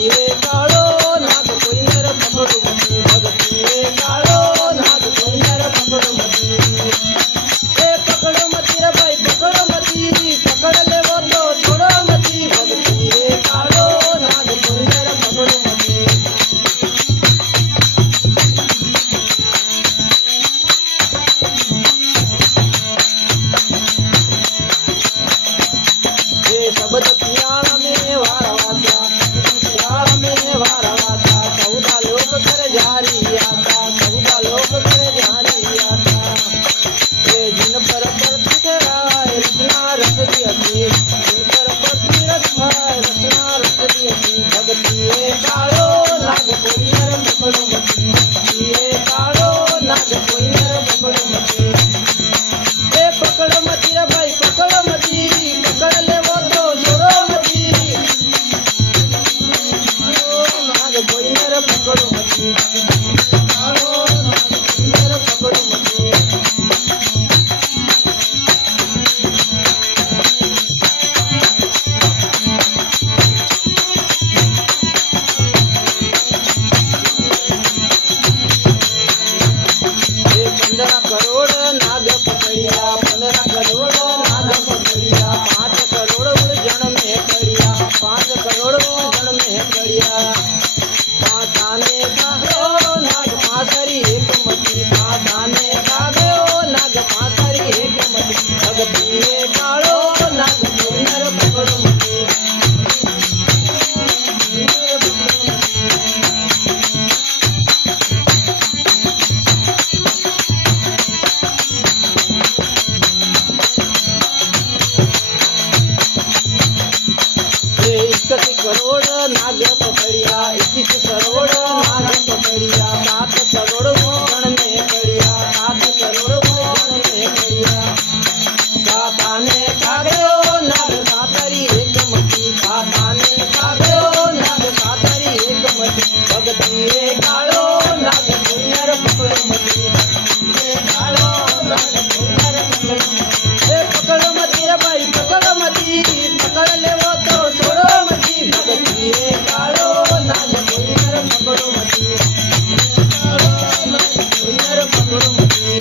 भगती रे काळो नाग कोई नर पकड़ो मती भगती रे काळो नाग कोई नर पकड़ो मती ए पकड़ो मती रे भाई पकड़ो मती पकड़ ले वो तो छोड़ो मती भगती रे काळो नाग कोई नर पकड़ो मती शब्द पियाण में वारवासा पियाण में वारवासा 14 लोग कर जारी आता 14 लोग कर जारी आता ये जिन पर प्रति कराय रचना रस दियती जिन पर प्रति रखाय रचना रस दियती भगती रे काळो नाग कोई नर पकड़ो मती रे काळो नाग कोई नर पकड़ो मती ए पकड़ो मती रे भाई पकड़ो मती पकड़ ले वो तो छोड़ो मती नाग कोई नर पकड़ो मती काळो नाग कोई नर पकड़ो मती ये 15 करोड़ नाग पकड़िया 15 करोड़ नाग पकड़िया 5 करोड़ उलझन में पड़िया 5 करोड़ उलझन में पड़िया 5 आने का गयो नाग 5 एक मती 5 आने का गयो नाग 5 एक मती भगती रे काळो नाग कोई नर पकड़ो मती ये 21 करोड़ नाग पकड़िया 21 करोड़ नाग पकड़िया 7 करोड़ उलझन में पड़िया 7 करोड़ उलझन में पड़िया 7 आने का गयो नाग 7 एक मती 7 आने का गयो नाग 7 एक मती भगती रे काळो नाग कोई नर पकड़ो मती रे काळो नाग कोई नर पकड़ो मती ए पकड़ो मती रे भाई पकड़ो मती पकड़ ले वो तो छोड़ो मती भगती रे काळो नाग कोई नर पकड़ो मती काळो नाग कोई नर पकड़ो मती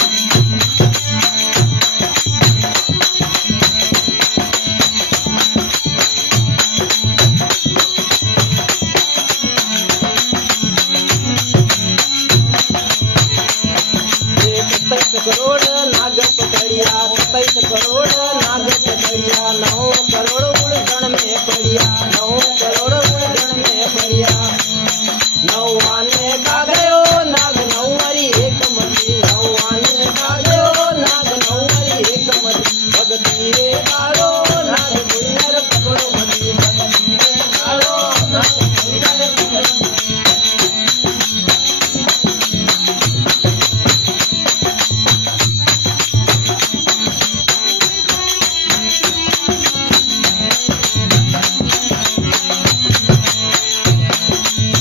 ये 27 करोड़ नाग पकड़िया 27 करोड़ नाग पकड़िया 9 करोड़ उलझन में पड़िया 9 करोड़ उलझन में पड़िया 9 आने का गयो नाग 9 एक मती 9 आने का गयो नाग 9 एक मती भगती रे काळो नाग कोई नर पकड़ो मती भगती रे काळो नाग कोई नर पकड़ो मती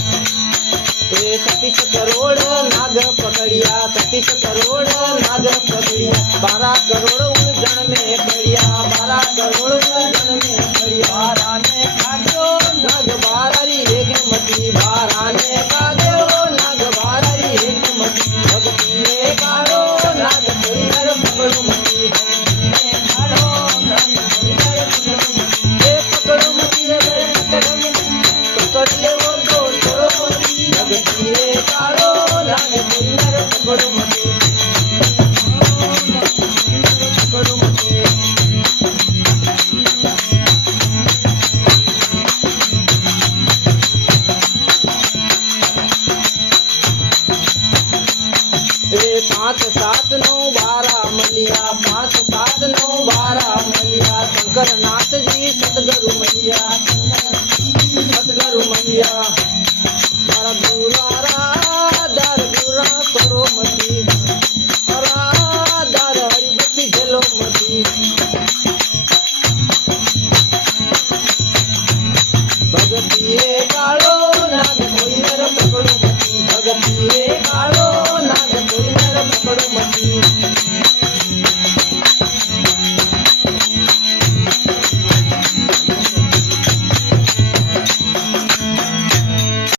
ये 37 करोड़ नाग पकड़िया 37 करोड़ नाग पकड़िया 12 करोड़ उलझन में पड़िया 12 करोड़ उलझन में पड़िया 12 आने का गयो नाग 12 एक मती 12 आने का गयो नाग 12 एक मती भगती रे काळो नाग कोई नर पकड़ो मती भगती रे काळो नाग कोई नर पकड़ो मती ए पकड़ो मती रे भाई पकड़ो मती पकड़ ले वो तो छोड़ो मती भगती रे काळो नाग कोई नर पकड़ो मती पकड़ो मती ए 5 7 9 12 मलिया 5 7 9 12 मलिया शंकर नाथ जी सतगुरु मलिया मारा दुलारा दार दुरा करो मती मारा दार हरि भक्ति झलो मती भगती रे काळो नाग कोई नर पकड़ो मती भगती रे काळो नाग कोई नर पकड़ो मती